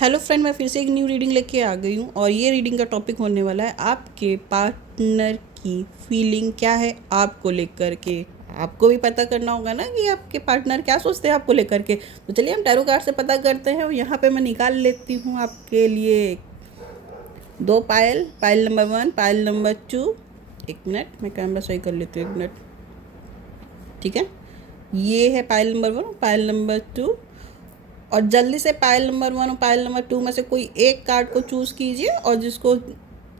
Hello friend, मैं फिर से एक न्यू रीडिंग लेके आ गई हूँ और ये रीडिंग का टॉपिक होने वाला है आपके पार्टनर की फीलिंग क्या है आपको लेकर के। आपको भी पता करना होगा ना कि आपके पार्टनर क्या सोचते हैं आपको लेकर के। तो चलिए हम टैरो कार्ड से पता करते हैं और यहाँ पे मैं निकाल लेती हूँ आपके लिए दो पायल। Pile number 1, pile number 2। एक मिनट, मैं कैमरा सही कर लेती हूँ, एक मिनट। ठीक है, ये है पायल नंबर 1, पायल नंबर 2। और जल्दी से पायल नंबर 1 और पायल नंबर 2 में से कोई एक कार्ड को चूज़ कीजिए और जिसको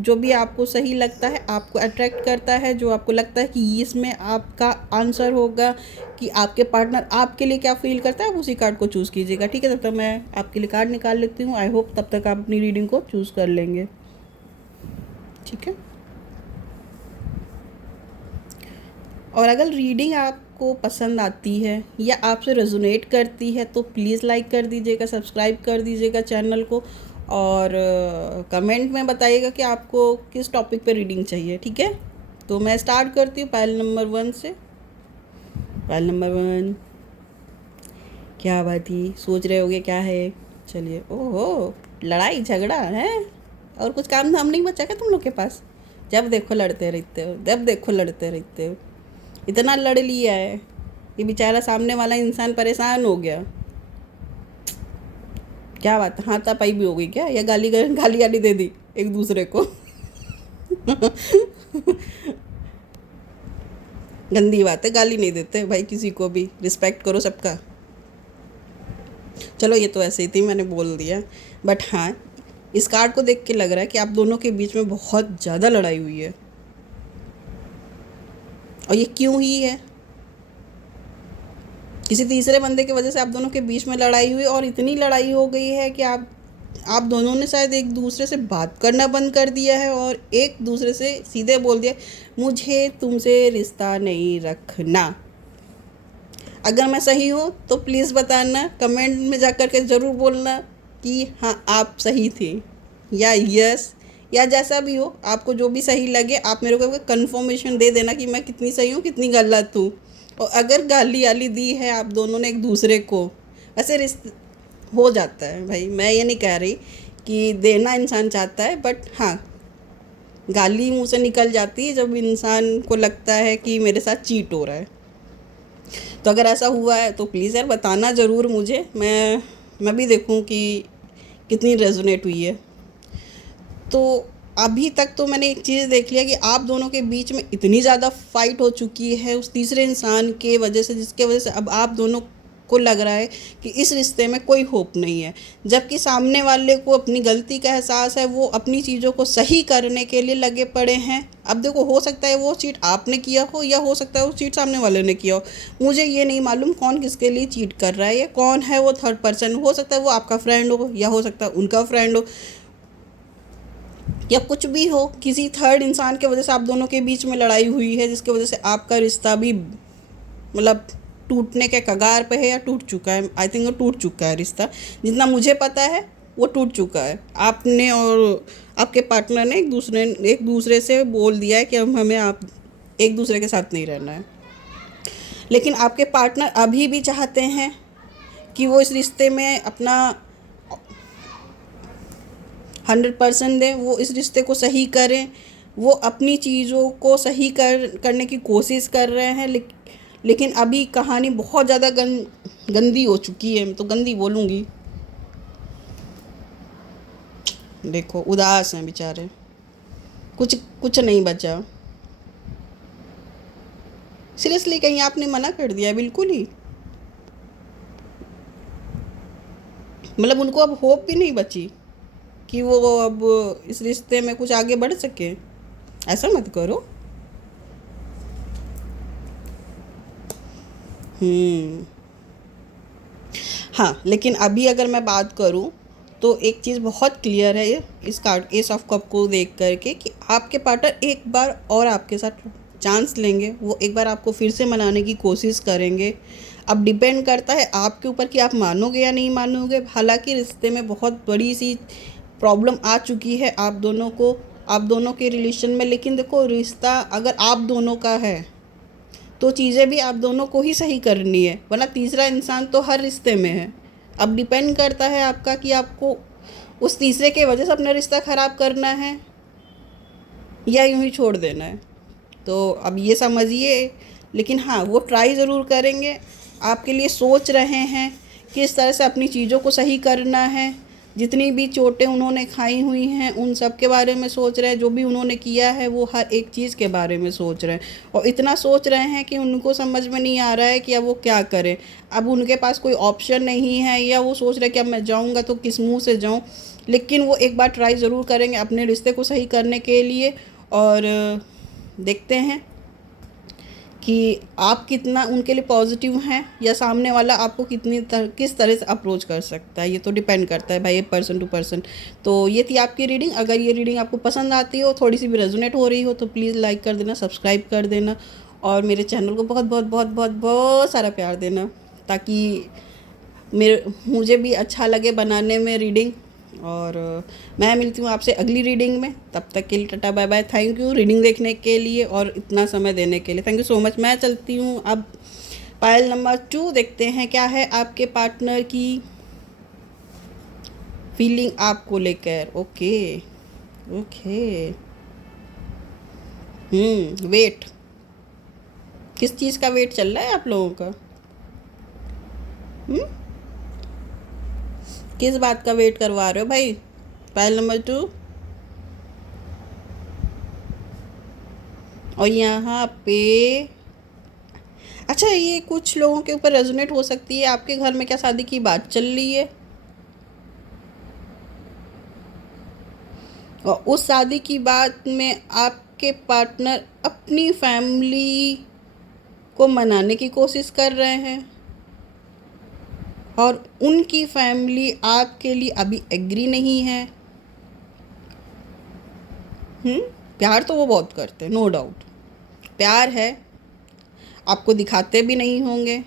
जो भी आपको सही लगता है, आपको अट्रैक्ट करता है, जो आपको लगता है कि इसमें आपका आंसर होगा कि आपके पार्टनर आपके लिए क्या फील करता है, आप उसी कार्ड को चूज़ कीजिएगा। ठीक है, तब तक मैं आपके लिए कार्ड निकाल लेती हूँ। आई होप तब तक आप अपनी रीडिंग को चूज़ कर लेंगे। ठीक है, और अगर रीडिंग आपको पसंद आती है या आपसे रेजोनेट करती है तो प्लीज़ लाइक कर दीजिएगा, सब्सक्राइब कर दीजिएगा चैनल को, और कमेंट में बताइएगा कि आपको किस टॉपिक पे रीडिंग चाहिए। ठीक है, तो मैं स्टार्ट करती हूँ पायल नंबर 1 से। पायल नंबर 1, क्या बात ही सोच रहे होगे क्या है। चलिए, ओहो, लड़ाई झगड़ा है और कुछ काम धाम नहीं बचा क्या तुम लोग के पास? जब देखो लड़ते रहते हो, जब देखो लड़ते रहते हो। इतना लड़ लिया है कि बेचारा सामने वाला इंसान परेशान हो गया। क्या बात, हाथापाई भी हो गई क्या, या गाली गाली गाली दे दी एक दूसरे को? गंदी बात है, गाली नहीं देते भाई, किसी को भी रिस्पेक्ट करो सबका। चलो, ये तो ऐसे ही थी, मैंने बोल दिया। बट हाँ, इस कार्ड को देख के लग रहा है कि आप दोनों के बीच में बहुत ज़्यादा लड़ाई हुई है। और ये क्यों हुई है? किसी तीसरे बंदे की वजह से आप दोनों के बीच में लड़ाई हुई, और इतनी लड़ाई हो गई है कि आप दोनों ने शायद एक दूसरे से बात करना बंद कर दिया है और एक दूसरे से सीधे बोल दिया, मुझे तुमसे रिश्ता नहीं रखना। अगर मैं सही हूँ तो प्लीज़ बताना, कमेंट में जा कर के ज़रूर बोलना कि हाँ आप सही थे या यस, या जैसा भी हो, आपको जो भी सही लगे आप मेरे को कंफर्मेशन दे देना कि मैं कितनी सही हूँ कितनी गलत हूँ। और अगर गाली वाली दी है आप दोनों ने एक दूसरे को, ऐसे रिश्ते हो जाता है भाई। मैं ये नहीं कह रही कि देना इंसान चाहता है, बट हाँ, गाली मुंह से निकल जाती है जब इंसान को लगता है कि मेरे साथ चीट हो रहा है। तो अगर ऐसा हुआ है तो प्लीज़ यार बताना ज़रूर मुझे, मैं भी देखूं कि कितनी रेजोनेट हुई है। तो अभी तक तो मैंने एक चीज़ देख लिया कि आप दोनों के बीच में इतनी ज़्यादा फाइट हो चुकी है उस तीसरे इंसान के वजह से, जिसके वजह से अब आप दोनों को लग रहा है कि इस रिश्ते में कोई होप नहीं है। जबकि सामने वाले को अपनी गलती का एहसास है, वो अपनी चीज़ों को सही करने के लिए लगे पड़े हैं। अब देखो, हो सकता है वो चीट आपने किया हो या हो सकता है वो चीट सामने वाले ने किया हो। मुझे ये नहीं मालूम कौन किसके लिए चीट कर रहा है, या कौन है वो थर्ड पर्सन। हो सकता है वो आपका फ्रेंड हो या हो सकता है उनका फ्रेंड हो, या कुछ भी हो। किसी थर्ड इंसान के वजह से आप दोनों के बीच में लड़ाई हुई है, जिसकी वजह से आपका रिश्ता भी मतलब टूटने के कगार पे है या टूट चुका है। आई थिंक वो टूट चुका है रिश्ता, जितना मुझे पता है वो टूट चुका है। आपने और आपके पार्टनर ने एक दूसरे से बोल दिया है कि हम हमें आप एक दूसरे के साथ नहीं रहना है। लेकिन आपके पार्टनर अभी भी चाहते हैं कि वो इस रिश्ते में अपना 100% दें, वो इस रिश्ते को सही करें, वो अपनी चीज़ों को सही करने की कोशिश कर रहे हैं। लेकिन अभी कहानी बहुत ज़्यादा गंदी हो चुकी है, तो गंदी बोलूँगी। देखो, उदास हैं बेचारे, कुछ कुछ नहीं बचा। सीरियसली, कहीं आपने मना कर दिया बिल्कुल ही? मतलब उनको अब होप भी नहीं बची कि वो अब इस रिश्ते में कुछ आगे बढ़ सके? ऐसा मत करो। हम्म। हाँ, लेकिन अभी अगर मैं बात करूँ तो एक चीज़ बहुत क्लियर है इस कार्ड एस ऑफ कप को देख करके कि आपके पार्टनर एक बार और आपके साथ चांस लेंगे। वो एक बार आपको फिर से मनाने की कोशिश करेंगे। अब डिपेंड करता है आपके ऊपर कि आप मानोगे या नहीं मानोगे। हालांकि रिश्ते में बहुत बड़ी सी प्रॉब्लम आ चुकी है आप दोनों के रिलेशन में। लेकिन देखो, रिश्ता अगर आप दोनों का है तो चीज़ें भी आप दोनों को ही सही करनी है, वरना तीसरा इंसान तो हर रिश्ते में है। अब डिपेंड करता है आपका कि आपको उस तीसरे के वजह से अपना रिश्ता ख़राब करना है या यूँ ही छोड़ देना है, तो अब ये समझिए। लेकिन हाँ, वो ट्राई ज़रूर करेंगे, आपके लिए सोच रहे हैं किस तरह से अपनी चीज़ों को सही करना है। जितनी भी चोटें उन्होंने खाई हुई हैं उन सब के बारे में सोच रहे हैं, जो भी उन्होंने किया है वो हर एक चीज़ के बारे में सोच रहे हैं, और इतना सोच रहे हैं कि उनको समझ में नहीं आ रहा है कि अब वो क्या करें। अब उनके पास कोई ऑप्शन नहीं है, या वो सोच रहे हैं कि अब मैं जाऊँगा तो किस मुँह से जाऊँ। लेकिन वो एक बार ट्राई ज़रूर करेंगे अपने रिश्ते को सही करने के लिए, और देखते हैं कि आप कितना उनके लिए पॉजिटिव हैं, या सामने वाला आपको किस तरह से अप्रोच कर सकता है। ये तो डिपेंड करता है भाई, पर्सन टू पर्सन। तो ये थी आपकी रीडिंग। अगर ये रीडिंग आपको पसंद आती हो, थोड़ी सी भी रेजोनेट हो रही हो, तो प्लीज़ लाइक कर देना, सब्सक्राइब कर देना, और मेरे चैनल को बहुत बहुत बहुत बहुत बहुत सारा प्यार देना, ताकि मुझे भी अच्छा लगे बनाने में रीडिंग। और मैं मिलती हूँ आपसे अगली रीडिंग में। तब तक के लिए tata bye bye. Thank you रीडिंग देखने के लिए और इतना समय देने के लिए, थैंक यू सो मच। मैं चलती हूँ अब पायल नंबर 2, देखते हैं क्या है आपके पार्टनर की फीलिंग आपको लेकर। ओके ओके, वेट, किस चीज़ का वेट चल रहा है आप लोगों का? किस बात का वेट करवा रहे हो भाई? Pile number 2। और यहाँ पे अच्छा, ये कुछ लोगों के ऊपर रेजोनेट हो सकती है। आपके घर में क्या शादी की बात चल रही है? और उस शादी की बात में आपके पार्टनर अपनी फैमिली को मनाने की कोशिश कर रहे हैं, और उनकी फैमिली आपके लिए अभी एग्री नहीं है। प्यार तो वो बहुत करते हैं, नो डाउट प्यार है, आपको दिखाते भी नहीं होंगे,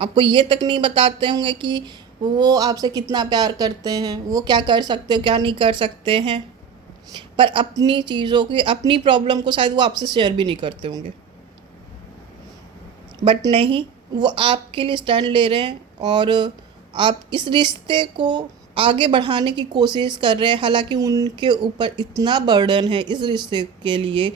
आपको ये तक नहीं बताते होंगे कि वो आपसे कितना प्यार करते हैं, वो क्या कर सकते हो क्या नहीं कर सकते हैं। पर अपनी चीज़ों की, अपनी प्रॉब्लम को शायद वो आपसे शेयर भी नहीं करते होंगे, बट नहीं, वो आपके लिए स्टैंड ले रहे हैं, और आप इस रिश्ते को आगे बढ़ाने की कोशिश कर रहे हैं। हालांकि उनके ऊपर इतना बर्डन है इस रिश्ते के लिए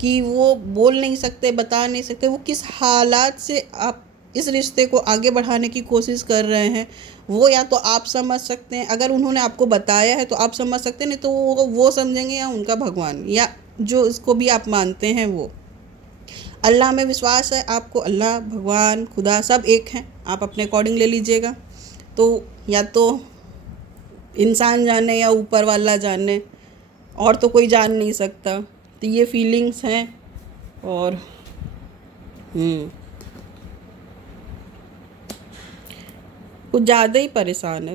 कि वो बोल नहीं सकते, बता नहीं सकते वो किस हालात से आप इस रिश्ते को आगे बढ़ाने की कोशिश कर रहे हैं। वो या तो आप समझ सकते हैं, अगर उन्होंने आपको बताया है तो आप समझ सकते हैं, नहीं तो वो समझेंगे, या उनका भगवान, या जो इसको भी आप मानते हैं वो। अल्लाह में विश्वास है आपको, अल्लाह भगवान खुदा सब एक हैं, आप अपने अकॉर्डिंग ले लीजिएगा। तो या तो इंसान जाने या ऊपर वाला जाने, और तो कोई जान नहीं सकता। तो ये फीलिंग्स हैं, और कुछ ज़्यादा ही परेशान है।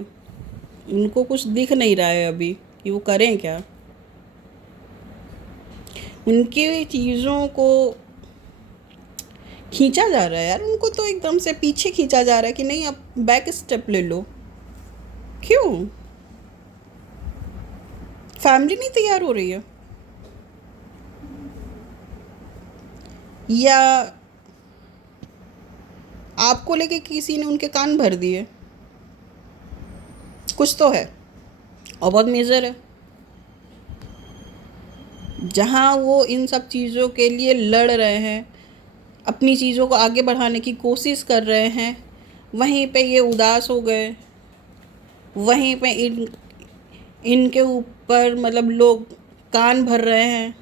उनको कुछ दिख नहीं रहा है अभी कि वो करें क्या। उनकी चीज़ों को खींचा जा रहा है यार, उनको तो एकदम से पीछे खींचा जा रहा है कि नहीं, आप बैक स्टेप ले लो। क्यों? फैमिली नहीं तैयार हो रही है, या आपको लेके किसी ने उनके कान भर दिए? कुछ तो है, और बहुत मेजर है। जहाँ वो इन सब चीज़ों के लिए लड़ रहे हैं, अपनी चीज़ों को आगे बढ़ाने की कोशिश कर रहे हैं, वहीं पे ये उदास हो गए, वहीं पे इनके ऊपर मतलब लोग कान भर रहे हैं।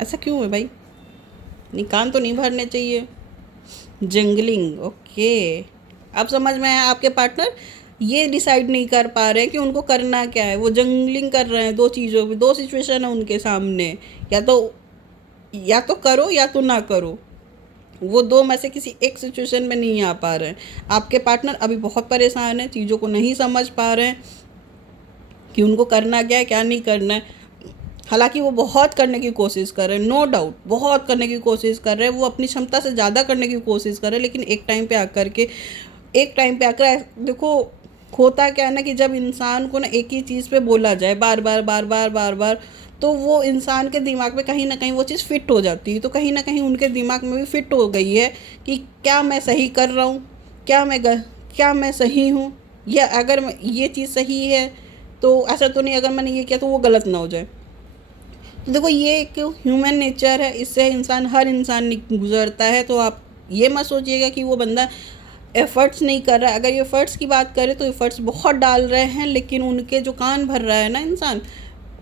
ऐसा क्यों है भाई? नहीं, कान तो नहीं भरने चाहिए। जंगलिंग, ओके, अब समझ में आया। आपके पार्टनर ये डिसाइड नहीं कर पा रहे कि उनको करना क्या है, वो जंगलिंग कर रहे हैं। दो चीज़ों में, दो सिचुएशन है उनके सामने, या तो करो या तो ना करो। वो दो में से किसी एक सिचुएशन में नहीं आ पा रहे हैं। आपके पार्टनर अभी बहुत परेशान है, चीज़ों को नहीं समझ पा रहे हैं कि उनको करना क्या है क्या नहीं करना है। हालांकि वो बहुत करने की कोशिश कर रहे हैं, नो डाउट बहुत करने की कोशिश कर रहे हैं, वो अपनी क्षमता से ज़्यादा करने की कोशिश कर रहे हैं। लेकिन एक टाइम पे आकर देखो, होता क्या है ना कि जब इंसान को ना एक ही चीज़ पे बोला जाए बार बार बार बार बार बार, तो वो इंसान के दिमाग में कहीं ना कहीं वो चीज़ फिट हो जाती है। तो कहीं ना कहीं उनके दिमाग में भी फिट हो गई है कि क्या मैं सही कर रहा हूँ, क्या मैं सही हूँ, या अगर ये चीज़ सही है तो ऐसा तो नहीं अगर मैंने ये किया तो वो गलत ना हो जाए। तो देखो ये एक ह्यूमन नेचर है, इससे हर इंसान गुजरता है। तो आप ये मत सोचिएगा कि वो बंदा एफ़र्ट्स नहीं कर रहा है। अगर ये एफ़र्ट्स की बात करें तो एफ़र्ट्स बहुत डाल रहे हैं, लेकिन उनके जो कान भर रहा है ना इंसान,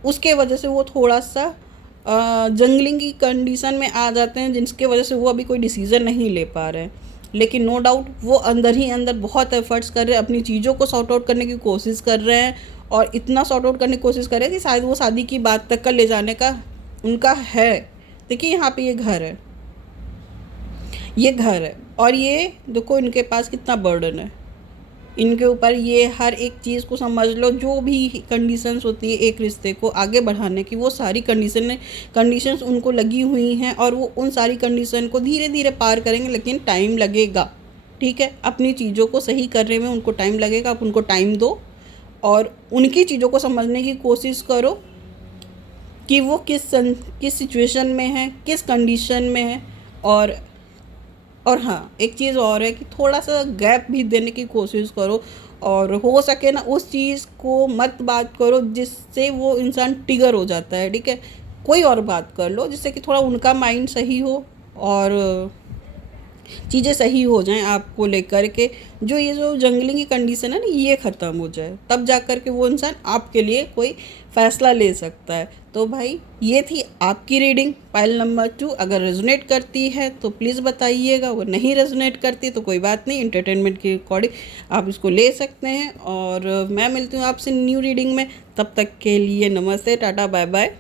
उसके वजह से वो थोड़ा सा जंगलिंग की कंडीशन में आ जाते हैं, जिसके वजह से वो अभी कोई डिसीज़न नहीं ले पा रहे हैं। लेकिन नो डाउट वो अंदर ही अंदर बहुत एफ़र्ट्स कर रहे हैं, अपनी चीज़ों को सॉर्ट आउट करने की कोशिश कर रहे हैं, और इतना सॉर्ट आउट करने की कोशिश कर रहे हैं कि शायद वो शादी की बात तक का ले जाने का उनका है। देखिए यहाँ पे ये घर है, ये घर है, और ये देखो इनके पास कितना बर्डन है इनके ऊपर। ये हर एक चीज़ को समझ लो, जो भी कंडीशंस होती है एक रिश्ते को आगे बढ़ाने की, वो सारी कंडीशंस उनको लगी हुई हैं, और वो उन सारी कंडीशन को धीरे धीरे पार करेंगे, लेकिन टाइम लगेगा। ठीक है, अपनी चीज़ों को सही करने में उनको टाइम लगेगा। आप उनको टाइम दो और उनकी चीज़ों को समझने की कोशिश करो कि वो किस सिचुएशन में है, किस कंडीशन में है। और हाँ, एक चीज़ और है कि थोड़ा सा गैप भी देने की कोशिश करो, और हो सके ना उस चीज़ को मत बात करो जिससे वो इंसान ट्रिगर हो जाता है। ठीक है, कोई और बात कर लो जिससे कि थोड़ा उनका माइंड सही हो और चीज़ें सही हो जाएं आपको लेकर के। ये जो जंगलिंग की कंडीशन है ना, ये ख़त्म हो जाए, तब जा कर के वो इंसान आपके लिए कोई फ़ैसला ले सकता है। तो भाई ये थी आपकी रीडिंग पाइल नंबर 2। अगर रेजोनेट करती है तो प्लीज़ बताइएगा, वो नहीं रेजोनेट करती तो कोई बात नहीं, एंटरटेनमेंट के अकॉर्डिंग आप इसको ले सकते हैं। और मैं मिलती हूँ आपसे न्यू रीडिंग में, तब तक के लिए नमस्ते, टाटा, बाय बाय।